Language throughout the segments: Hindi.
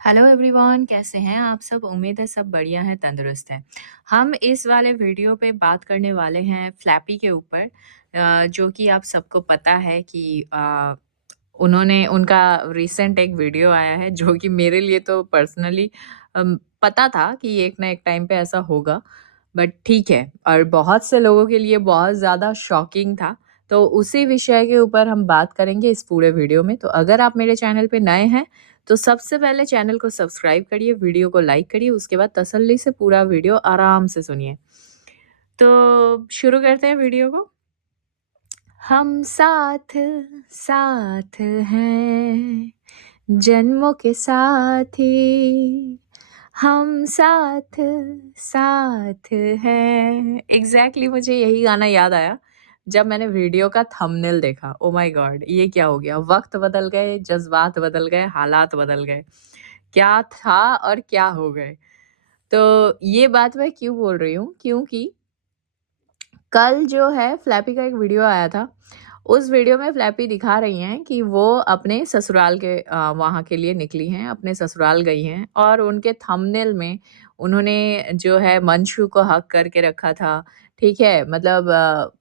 हेलो एवरीवन, कैसे हैं आप सब? उम्मीद है सब बढ़िया हैं, तंदुरुस्त हैं। हम इस वाले वीडियो पे बात करने वाले हैं फ्लैपी के ऊपर, जो कि आप सबको पता है कि उन्होंने उनका रिसेंट एक वीडियो आया है जो कि मेरे लिए तो पर्सनली पता था कि एक ना एक टाइम पे ऐसा होगा, बट ठीक है, और बहुत से लोगों के लिए बहुत ज़्यादा शॉकिंग था। तो उसी विषय के ऊपर हम बात करेंगे इस पूरे वीडियो में। तो अगर आप मेरे चैनल पे नए हैं तो सबसे पहले चैनल को सब्सक्राइब करिए, वीडियो को लाइक करिए, उसके बाद तसल्ली से पूरा वीडियो आराम से सुनिए। तो शुरू करते हैं वीडियो को। हम साथ साथ हैं, जन्मों के साथी। हम साथ साथ हैं। एग्जैक्टली मुझे यही गाना याद आया जब मैंने वीडियो का थंबनेल देखा। ओ माय गॉड, ये क्या हो गया? वक्त बदल गए, जज्बात बदल गए, हालात बदल गए। क्या था और क्या हो गए? तो ये बात मैं क्यों बोल रही हूँ? क्योंकि कल जो है फ्लैपी का एक वीडियो आया था। उस वीडियो में फ्लैपी दिखा रही हैं कि वो अपने ससुराल के वहाँ के लिए निकली हैं, अपने ससुराल गई हैं, और उनके थंबनेल में उन्होंने जो है मंशू को हग करके रखा था। ठीक है? मतलब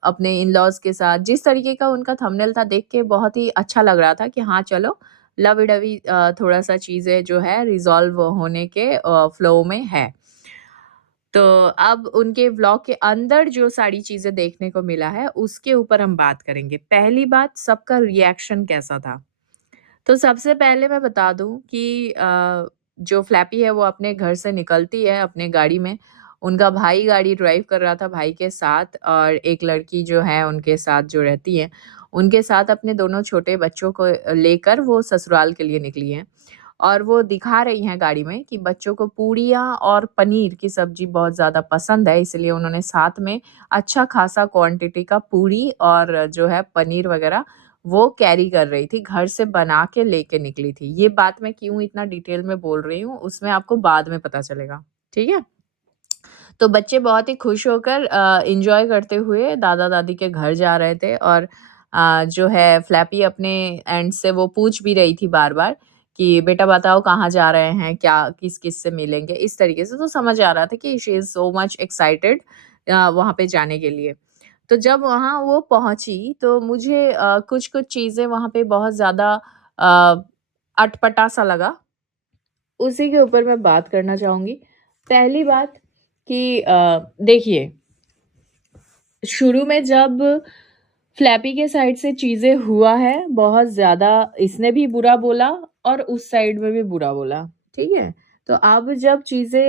अपने इन-लॉज़ के साथ जिस तरीके का उनका थंबनेल था, देख के बहुत ही अच्छा लग रहा था कि हाँ, चलो लवी-डवी थोड़ा-सा चीज़ें जो है रिज़ॉल्व होने के फ्लो में है। तो अब उनके व्लॉग के अंदर जो सारी चीज़ें देखने को मिला है, उसके ऊपर हम बात करेंगे। पहली बात, सबका रिएक्शन कैसा था? तो सबसे पहले मैं बता दूँ कि जो फ्लैपी है वो अपने घर से निकलती है अपने गाड़ी में। उनका भाई गाड़ी ड्राइव कर रहा था भाई के साथ, और एक लड़की जो है उनके साथ जो रहती है, उनके साथ अपने दोनों छोटे बच्चों को लेकर वो ससुराल के लिए निकली हैं। और वो दिखा रही हैं गाड़ी में कि बच्चों को पूड़ियाँ और पनीर की सब्ज़ी बहुत ज़्यादा पसंद है, इसलिए उन्होंने साथ में अच्छा खासा क्वांटिटी का पूड़ी और जो है पनीर वग़ैरह वो कैरी कर रही थी, घर से बना के लेके निकली थी। ये बात मैं क्यों इतना डिटेल में बोल रही हूँ, उसमें आपको बाद में पता चलेगा, ठीक है? तो बच्चे बहुत ही खुश होकर एन्जॉय करते हुए दादा-दादी के घर जा रहे थे, और जो है फ्लैपी अपने एंड से वो पूछ भी रही थी बार-बार कि बेटा बताओ कहाँ जा रहे हैं? क्या किस-किस से मिलेंगे? इस तरीके से तो समझ आ रहा था कि she is so much excited वहाँ पे जाने के लिए। तो जब वहाँ वो पहुँची तो मुझे कुछ-कुछ चीज़ें वहाँ पे बहुत ज़्यादा अ, अटपटा-सा लगा। उसी के ऊपर मैं बात करना चाहूँगी। पहली बात कि देखिए, शुरू में जब फ्लैपी के साइड से चीज़ें हुआ है, बहुत ज़्यादा इसने भी बुरा बोला और उस साइड में भी बुरा बोला, ठीक है? तो अब जब चीज़ें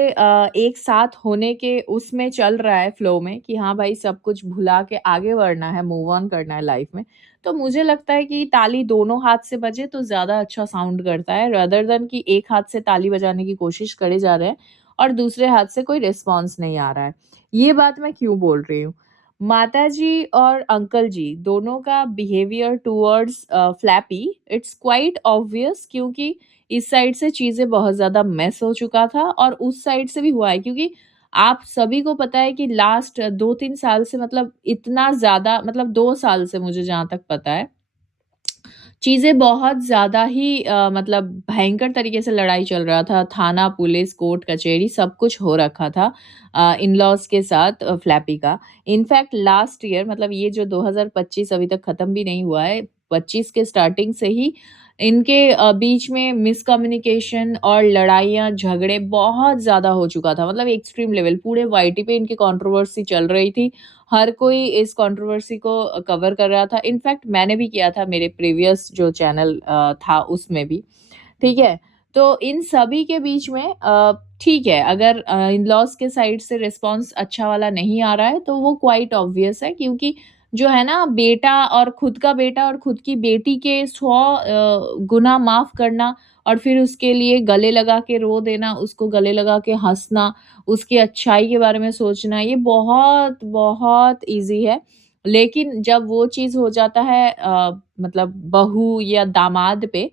एक साथ होने के उसमें चल रहा है फ्लो में कि हाँ भाई, सब कुछ भुला के आगे बढ़ना है, मूव ऑन करना है लाइफ़ में, तो मुझे लगता है कि ताली दोनों हाथ से बजे तो ज़्यादा अच्छा साउंड करता है, रादर देन कि एक हाथ से ताली बजाने की कोशिश करे जा रहे हैं और दूसरे हाथ से कोई रिस्पॉन्स नहीं आ रहा है। ये बात मैं क्यों बोल रही हूँ? माताजी और अंकल जी दोनों का behaviour towards flappy it's quite obvious, क्योंकि इस साइड से चीज़ें बहुत ज़्यादा मेस हो चुका था और उस साइड से भी हुआ है, क्योंकि आप सभी को पता है कि लास्ट 2-3 साल से, मतलब इतना ज़्यादा, मतलब 2 साल से मुझे जहाँ तक पता है, चीज़ें बहुत ज़्यादा ही मतलब भयंकर तरीके से लड़ाई चल रहा था। थाना, पुलिस, कोर्ट, कचहरी सब कुछ हो रखा था इन-लॉज़ के साथ फ्लैपी का। इनफैक्ट लास्ट ईयर, मतलब ये जो 2025 अभी तक खत्म भी नहीं हुआ है, 25 के स्टार्टिंग से ही इनके बीच में मिसकम्युनिकेशन और लड़ाइयाँ, झगड़े बहुत ज़्यादा हो चुका था। मतलब एक्सट्रीम लेवल, पूरे वाईटी पे इनकी कंट्रोवर्सी चल रही थी। हर कोई इस कंट्रोवर्सी को कवर कर रहा था। इनफैक्ट मैंने भी किया था मेरे प्रीवियस जो चैनल था उसमें भी, ठीक है? तो इन सभी के बीच में ठीक है, अगर इन-लॉज़ के साइड से रिस्पॉन्स अच्छा वाला नहीं आ रहा है, तो वो क्वाइट ऑब्वियस है, क्योंकि जो है ना, बेटा और खुद का बेटा और खुद की बेटी के 100 गुना माफ़ करना और फिर उसके लिए गले लगा के रो देना, उसको गले लगा के हँसना, उसकी अच्छाई के बारे में सोचना, ये बहुत, बहुत ईज़ी है। लेकिन जब वो चीज़ हो जाता है मतलब बहू या दामाद पे,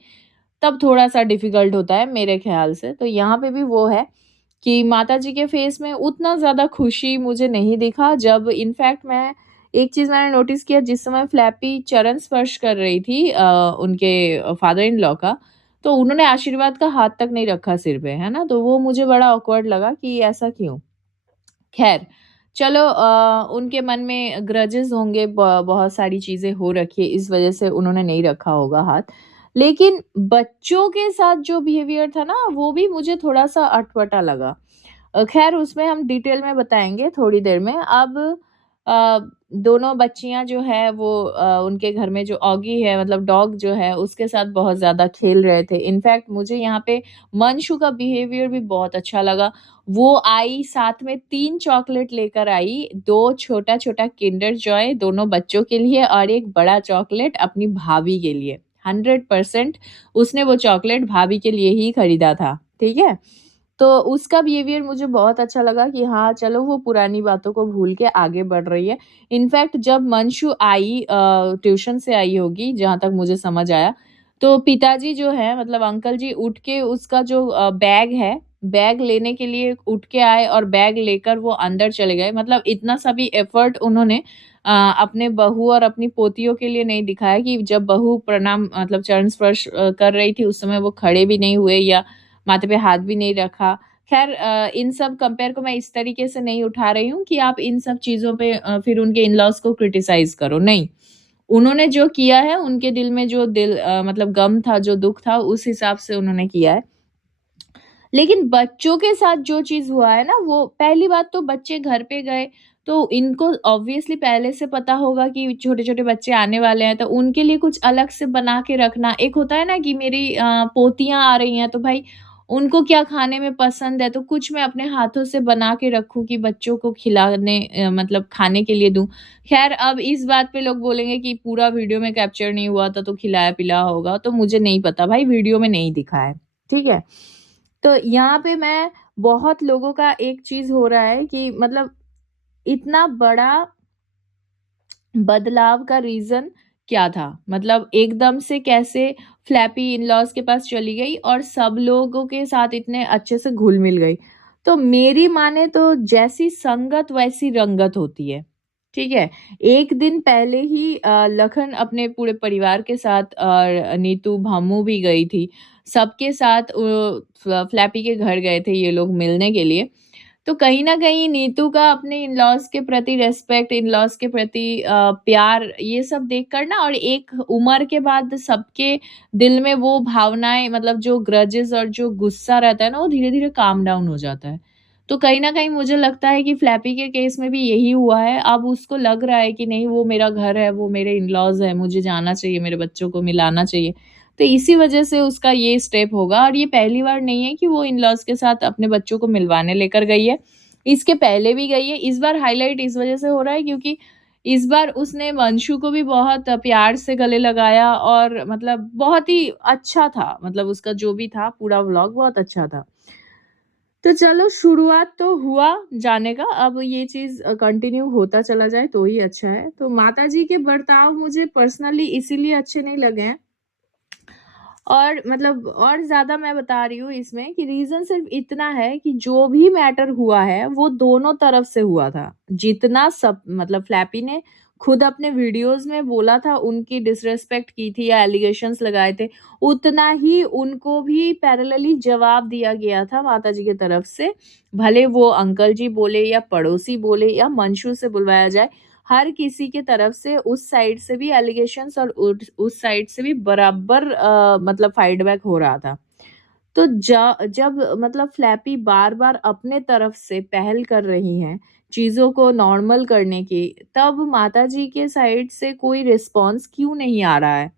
तब थोड़ा-सा डिफ़िकल्ट होता है मेरे ख़्याल से। तो यहाँ पे भी वो है कि माताजी के फ़ेस में उतना ज़्यादा खुशी मुझे नहीं दिखा, जब इनफैक्ट मैं एक चीज़ मैंने नोटिस किया, जिस समय फ्लैपी चरण स्पर्श कर रही थी उनके फादर इन लॉ का, तो उन्होंने आशीर्वाद का हाथ तक नहीं रखा सिर पे, है ना? तो वो मुझे बड़ा ऑकवर्ड लगा कि ऐसा क्यों? ख़ैर, चलो उनके मन में ग्रजेस होंगे, बहुत सारी चीज़ें हो रखी है, इस वज़ह से उन्होंने नहीं रखा होगा हाथ। लेकिन बच्चों के साथ जो बिहेवियर था ना, वो भी मुझे थोड़ा-सा अटपटा लगा। ख़ैर उसमें हम डिटेल में बताएँगे थोड़ी देर में। अब अ, दोनों बच्चियाँ जो है वो उनके घर में जो ऑगी है मतलब डॉग जो है उसके साथ बहुत ज़्यादा खेल रहे थे। इनफैक्ट मुझे यहाँ पे मंशू का बिहेवियर भी बहुत अच्छा लगा। वो आई साथ में 3 चॉकलेट लेकर आई, 2 छोटा-छोटा किंडर जॉय दोनों बच्चों के लिए और 1 बड़ा चॉकलेट अपनी भाभी के लिए। 100% उसने वो चॉकलेट भाभी के लिए ही खरीदा था, ठीक है? तो उसका बिहेवियर मुझे बहुत अच्छा लगा कि हाँ, चलो वो पुरानी बातों को भूल के आगे बढ़ रही है। इनफैक्ट जब मंशु आई ट्यूशन से आई होगी, जहाँ तक मुझे समझ आया, तो पिताजी जो हैं मतलब अंकल जी उठ के उसका जो बैग है, बैग लेने के लिए उठ के आए और बैग लेकर वो अंदर चले गए। मतलब इतना सा भी एफर्ट उन्होंने अपने बहू और अपनी पोतियों के लिए नहीं दिखाया कि जब बहू प्रणाम मतलब चरण स्पर्श कर रही थी, उस समय वो खड़े भी नहीं हुए या माथे पे हाथ भी नहीं रखा। ख़ैर इन सब कंपेयर को मैं इस तरीके से नहीं उठा रही हूँ कि आप इन सब चीज़ों पे फिर उनके इन-लॉज़ को क्रिटिसाइज़ करो, नहीं। उन्होंने जो किया है, उनके दिल में जो मतलब गम था, जो दुःख था, उस हिसाब से उन्होंने किया है। लेकिन बच्चों के साथ जो चीज़ हुआ है ना, वो पहली बात तो बच्चे घर पे गए, तो इनको ऑब्वियसली पहले से पता होगा कि छोटे-छोटे बच्चे आने वाले हैं, तो उनके लिए कुछ अलग से बना के रखना। एक होता है ना कि मेरी पोतियाँ आ रही हैं, तो भाई उनको क्या खाने में पसंद है, तो कुछ मैं अपने हाथों से बना के रखूँ कि बच्चों को खिलाने मतलब खाने के लिए दूँ। ख़ैर अब इस बात पे लोग बोलेंगे कि पूरा वीडियो में कैप्चर नहीं हुआ था, तो खिलाया-पिलाया होगा, तो मुझे नहीं पता भाई वीडियो में नहीं दिखा है, ठीक है? तो यहाँ पे मैं बहुत लोगों का एक चीज़ हो रहा है कि मतलब इतना बड़ा बदलाव का रीज़न क्या था? मतलब एकदम से कैसे फ्लैपी इन-लॉज़ के पास चली गई और सब लोगों के साथ इतने अच्छे से घुल-मिल गई। तो मेरी माने तो जैसी संगत वैसी रंगत होती है, ठीक है? एक दिन पहले ही लखन अपने पूरे परिवार के साथ और नीतू, भामू भी गई थी। सबके साथ फ्लैपी के घर गए थे ये लोग मिलने के लिए। तो कहीं न कहीं नीतू का अपने इन-लॉज़ के प्रति रिस्पेक्ट, इन-लॉज़ के प्रति प्यार ये सब देखकर ना और एक उम्र के बाद सबके दिल में वो भावनाएँ मतलब जो ग्रजेस और जो गुस्सा रहता है ना, वो धीरे-धीरे काम डाउन हो जाता है। तो कहीं न कहीं मुझे लगता है कि फ्लैपी के केस में भी यही हुआ है। अब उसको लग रहा है कि नहीं वो मेरा घर है, वो मेरे इन-लॉज़ हैं, मुझे जाना चाहिए, मेरे बच्चों को मिलाना चाहिए। तो इसी वजह से उसका ये स्टेप होगा और ये पहली बार नहीं है कि वो इन-लॉज़ के साथ अपने बच्चों को मिलवाने लेकर गई है। इसके पहले भी गई है। इस बार हाइलाइट इस वजह से हो रहा है क्योंकि इस बार उसने मंशू को भी बहुत प्यार से गले लगाया और मतलब बहुत ही अच्छा था। मतलब उसका जो भी था पूरा व्लॉग बहुत अच्छा था। तो चलो शुरुआत तो हुआ जाने का, अब ये चीज़ कंटिन्यू होता चला जाए तो ही अच्छा है। तो माताजी के बर्ताव मुझे पर्सनली इसीलिए अच्छे नहीं लगे हैं और मतलब और ज़्यादा मैं बता रही हूँ इसमें कि रीज़न सिर्फ़ इतना है कि जो भी मैटर हुआ है, वो दोनों तरफ से हुआ था। जितना सब मतलब फ्लैपी ने खुद अपने वीडियोज़ में बोला था, उनकी डिसरिस्पेक्ट की थी या एलिगेशंस लगाए थे, उतना ही उनको भी पैरेलली जवाब दिया गया था माताजी की तरफ से। भले वो अंकल जी बोले या पड़ोसी बोले या मंशू से बुलवाया जाए, हर किसी के तरफ से उस साइड से भी एलिगेशंस और उस साइड से भी बराबर मतलब फाइट बैक हो रहा था। तो जब मतलब फ्लैपी बार-बार अपने तरफ से पहल कर रही हैं, चीज़ों को नॉर्मल करने की, तब माताजी के साइड से कोई रिस्पॉन्स क्यों नहीं आ रहा है?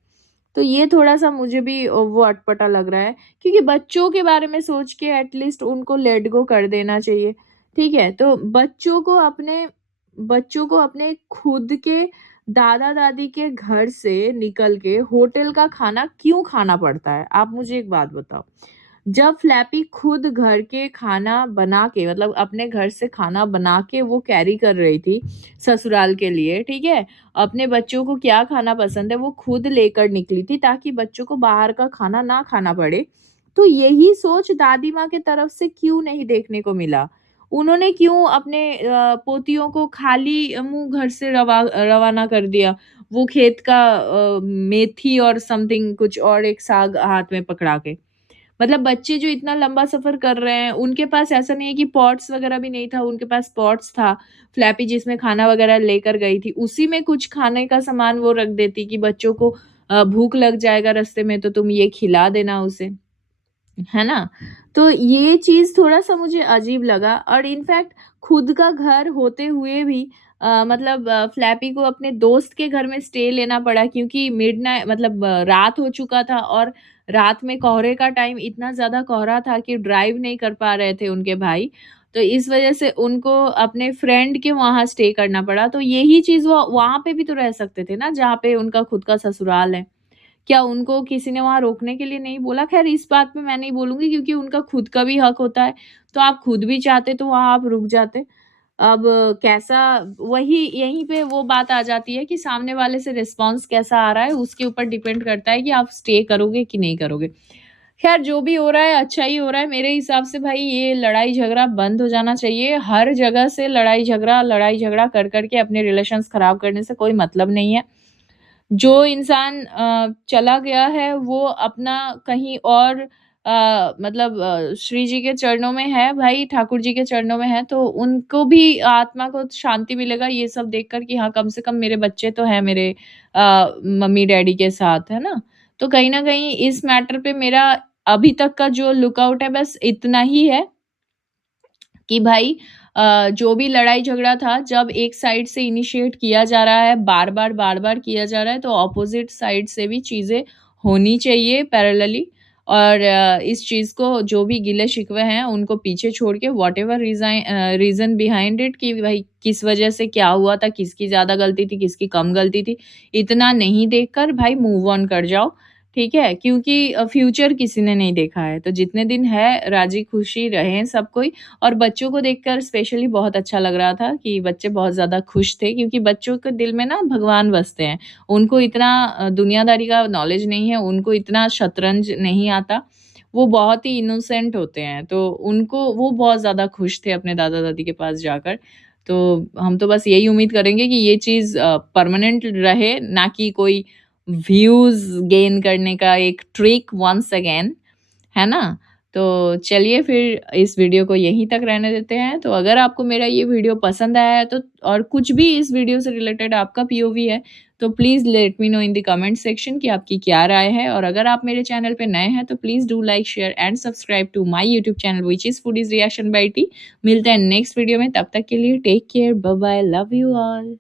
तो ये थोड़ा-सा मुझे भी वो अटपटा लग रहा है, क्योंकि बच्चों के बारे में सोच के एट लीस्ट उनको लेट गो कर देना चाहिए, ठीक है? तो बच्चों को अपने खुद के दादा-दादी के घर से निकल के होटल का खाना क्यों खाना पड़ता है? आप मुझे एक बात बताओ। जब फ्लैपी खुद घर के खाना बना के मतलब अपने घर से खाना बना के वो कैरी कर रही थी ससुराल के लिए, ठीक है? अपने बच्चों को क्या खाना पसंद है वो खुद लेकर निकली थी ताकि बच्चों को बाहर का खाना ना खाना पड़े। तो यही सोच दादी माँ के तरफ से क्यों नहीं देखने को मिला? उन्होंने क्यों अपने पोतियों को खाली मुँह घर से रवाना कर दिया? वो खेत का मेथी और समथिंग कुछ और एक साग हाथ में पकड़ा के। मतलब बच्चे जो इतना लंबा सफ़र कर रहे हैं, उनके पास ऐसा नहीं है कि पॉट्स वगैरह भी नहीं था, उनके पास पॉट्स था, फ्लैपी जिसमें खाना वगैरह लेकर गई थी, उसी में कुछ खाने का सामान वो रख देती कि बच्चों को भूख लग जाएगा रास्ते में तो तुम ये खिला देना उसे। है ना? तो ये चीज़ थोड़ा-सा मुझे अजीब लगा और इनफैक्ट खुद का घर होते हुए भी मतलब फ्लैपी को अपने दोस्त के घर में स्टे लेना पड़ा क्योंकि मतलब रात हो चुका था और रात में कोहरे का टाइम इतना ज़्यादा कोहरा था कि ड्राइव नहीं कर पा रहे थे उनके भाई। तो इस वज़ह से उनको अपने फ्रेंड के वहाँ स्टे करना पड़ा। तो यही चीज़ वो वहाँ पे भी तो रह सकते थे ना जहाँ पे उनका खुद का ससुराल है। क्या उनको किसी ने वहाँ रोकने के लिए नहीं बोला? ख़ैर इस बात पे मैं नहीं बोलूँगी क्योंकि उनका खुद का भी हक होता है, तो आप खुद भी चाहते तो वहाँ आप रुक जाते। अब कैसा वही यहीं पे वो बात आ जाती है कि सामने वाले से रिस्पॉन्स कैसा आ रहा है, उसके ऊपर डिपेंड करता है कि आप स्टे करोगे कि नहीं करोगे। ख़ैर जो भी हो रहा है अच्छा ही हो रहा है, मेरे हिसाब से भाई ये लड़ाई-झगड़ा बंद हो जाना चाहिए। हर जगह से लड़ाई-झगड़ा कर के अपने रिलेशंस ख़राब करने से कोई मतलब नहीं है। जो इंसान चला गया है वो अपना कहीं और मतलब श्री जी के चरणों में है भाई, ठाकुर जी के चरणों में है, तो उनको भी आत्मा को शांति मिलेगा ये सब देखकर कि हाँ, कम से कम मेरे बच्चे तो हैं मेरे मम्मी-डैडी के साथ, है ना? तो कहीं न कहीं इस मैटर पे मेरा अभी तक का जो लुकआउट है बस इतना ही है कि भाई जो भी लड़ाई-झगड़ा था जब एक साइड से इनिशिएट किया जा रहा है, बार-बार किया जा रहा है, तो ऑपोज़िट साइड से भी चीज़ें होनी चाहिए पैरेलली और इस चीज़ को जो भी गिले-शिकवे हैं, उनको पीछे छोड़ के व्हाटएवर रीज़न बिहाइंड इट कि भाई किस वजह से क्या हुआ था, किसकी ज़्यादा गलती थी, किसकी कम गलती थी, इतना नहीं देखकर भाई मूव ऑन कर जाओ, ठीक है? क्योंकि फ्यूचर किसी ने नहीं देखा है, तो जितने दिन है राज़ी-खुशी रहें सब कोई और बच्चों को देखकर स्पेशली बहुत अच्छा लग रहा था कि बच्चे बहुत ज़्यादा खुश थे क्योंकि बच्चों के दिल में ना भगवान बसते हैं। उनको इतना दुनियादारी का नॉलेज नहीं है, उनको इतना शतरंज नहीं आता। वो बहुत ही इनोसेंट होते हैं, तो उनको वो बहुत ज़्यादा खुश थे अपने दादा-दादी के पास जाकर। तो हम तो बस यही उम्मीद करेंगे कि ये चीज़ परमानेंट रहे, ना कि कोई व्यूज़ गेन करने का एक ट्रिक वन्स अगेन। है ना? तो चलिए फिर इस वीडियो को यहीं तक रहने देते हैं। तो अगर आपको मेरा ये वीडियो पसंद आया है तो और कुछ भी इस वीडियो से रिलेटेड आपका पीओवी है, तो please let me know in the comment section कि आपकी क्या राय है और अगर आप मेरे चैनल पे नए हैं तो please do like, share and subscribe to my YouTube channel which is foodies reaction by T. मिलते हैं नेक्स्ट वीडियो में, तब तक के लिए take care, bye bye, love you all.